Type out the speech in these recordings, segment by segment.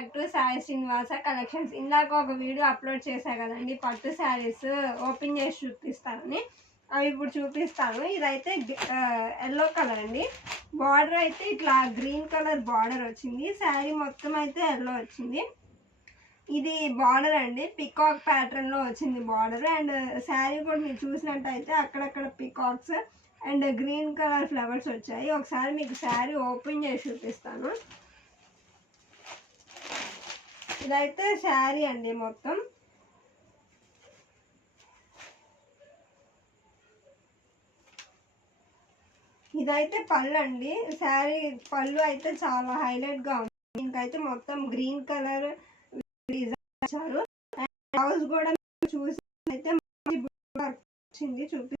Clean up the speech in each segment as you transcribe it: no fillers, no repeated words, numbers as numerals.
Back to Sai Srinivasa collections. ఇందాక ఒక video upload చేశా కదండి, పట్టు శారీస్ ఓపెన్ చేసి చూపిస్తానని. అవి ఇప్పుడు చూపిస్తాను. ఇదైతే ఎల్లో కలర్ అండి. బార్డర్ అయితే ఇట్లా గ్రీన్ కలర్ బార్డర్ వచ్చింది. శారీ మొత్తం అయితే ఎల్లో వచ్చింది. ఇది బార్డర్ అండి, పికాక్ ప్యాటర్న్లో వచ్చింది బార్డర్. అండ్ శారీ కూడా మీరు చూసినట్టయితే అక్కడక్కడ peacocks and green colour flowers వచ్చాయి. ఒకసారి మీకు శారీ ఓపెన్ చేసి చూపిస్తాను. ఇదైతే శారీ అండి మొత్తం. ఇదైతే పళ్ళు అండి. శారీ పళ్ళు అయితే చాలా హైలైట్గా ఉంది. దీనికైతే మొత్తం గ్రీన్ కలర్ డిజైన్ ఇచ్చారు. అండ్ బ్లౌజ్ కూడా చూసి అయితే వచ్చింది, చూపి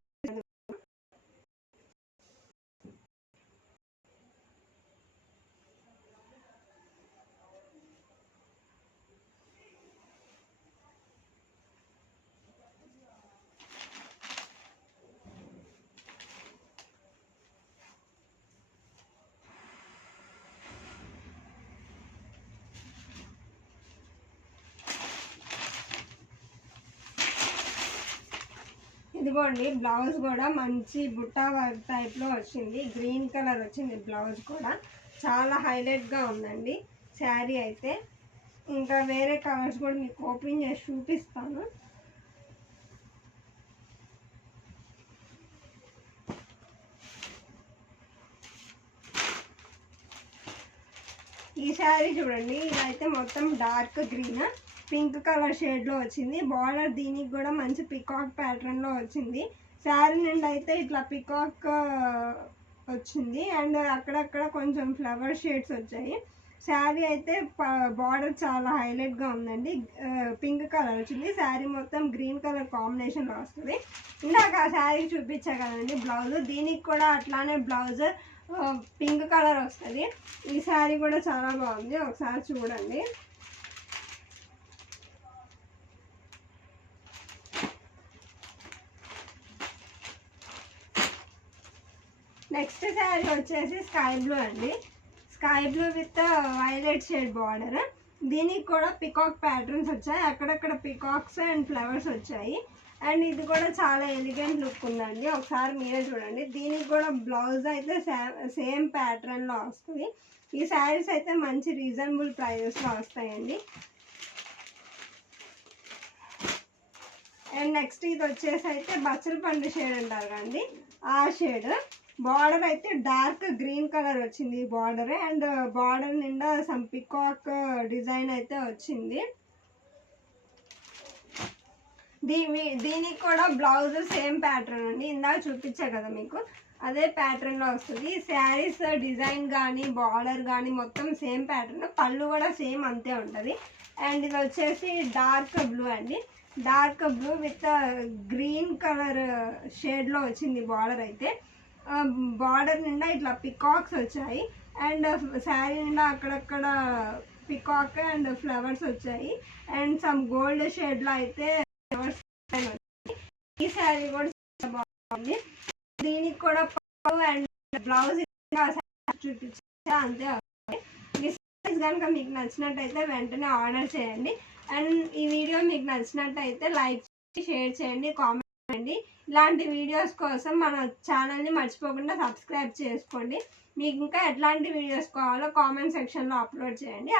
ఇదిగోండి. బ్లౌజ్ కూడా మంచి బుట్టా వర్క్ టైప్లో వచ్చింది. గ్రీన్ కలర్ వచ్చింది బ్లౌజ్ కూడా. చాలా హైలైట్గా ఉందండి శారీ అయితే. ఇంకా వేరే కలర్స్ కూడా మీకు ఓపెన్ చేసి చూపిస్తాను. ఈ శారీ చూడండి, ఇదైతే మొత్తం డార్క్ గ్రీన్ పింక్ కలర్ షేడ్లో వచ్చింది. బార్డర్ దీనికి కూడా మంచి పికాక్ ప్యాటర్న్లో వచ్చింది. శారీ నుండి అయితే ఇట్లా పికాక్ వచ్చింది. అండ్ అక్కడక్కడ కొంచెం ఫ్లవర్ షేడ్స్ వచ్చాయి. శారీ అయితే బార్డర్ చాలా హైలైట్గా ఉందండి. పింక్ కలర్ వచ్చింది. శారీ మొత్తం గ్రీన్ కలర్ కాంబినేషన్లో వస్తుంది. ఇందాక ఆ శారీ చూపించా కదండి బ్లౌజ్, దీనికి కూడా అట్లానే బ్లౌజ్ పింక్ కలర్ వస్తుంది. ఈ శారీ కూడా చాలా బాగుంది, ఒకసారి చూడండి. నెక్స్ట్ శారీ వచ్చేసి స్కై బ్లూ అండి. Sky blue with violet shade border. దీనికి కూడా పికాక్ ప్యాటర్న్స్ వచ్చాయి. అక్కడక్కడ పికాక్స్ అండ్ ఫ్లవర్స్ వచ్చాయి. అండ్ ఇది కూడా చాలా ఎలిగెంట్ లుక్ ఉందండి, ఒకసారి మీరే చూడండి. దీనికి కూడా బ్లౌజ్ అయితే సేమ్ ప్యాటర్న్లో వస్తుంది. ఈ శారీస్ అయితే మంచి రీజనబుల్ ప్రైజెస్లో వస్తాయండి. అండ్ నెక్స్ట్ ఇది వచ్చేసి అయితే బచ్చల పండు షేడ్ అంటారు కదండి, ఆ షేడ్. బార్డర్ అయితే డార్క్ గ్రీన్ కలర్ వచ్చింది బార్డర్. అండ్ బార్డర్ నిండా సమ్ పికాక్ డిజైన్ అయితే వచ్చింది. దీనికి కూడా బ్లౌజ్ సేమ్ ప్యాటర్న్ అండి, ఇందాక చూపించా కదా మీకు, అదే ప్యాటర్న్లో వస్తుంది. శారీస్ డిజైన్ కానీ బార్డర్ కానీ మొత్తం సేమ్ ప్యాటర్న్. పళ్ళు కూడా సేమ్ అంతే ఉంటుంది. అండ్ ఇది వచ్చేసి డార్క్ బ్లూ అండి. Dark blue with green colour షేడ్లో వచ్చింది బార్డర్ అయితే. బార్డర్ నిండా ఇట్లా పికాక్స్ వచ్చాయి. అండ్ శారీ నిండా అక్కడక్కడ పికాక్ అండ్ ఫ్లవర్స్ వచ్చాయి. అండ్ సమ్ గోల్డ్ షేడ్లో అయితే ఈ శారీ కూడా చాలా బాగుంది. దీనికి కూడా అండ్ బ్లౌజ్ చూపించా అంతే. ఈ శారీస్ కనుక మీకు నచ్చినట్టయితే వెంటనే ఆర్డర్ చేయండి. అండ్ ఈ వీడియో మీకు నచ్చినట్టయితే లైక్ చేయండి, షేర్ చేయండి, కామెంట్ చేయండి. ఇలాంటి వీడియోస్ కోసం మన ఛానల్ని మర్చిపోకుండా సబ్స్క్రైబ్ చేసుకోండి. మీకు ఇంకా ఎట్లాంటి వీడియోస్ కావాలో కామెంట్ సెక్షన్లో అప్లోడ్ చేయండి.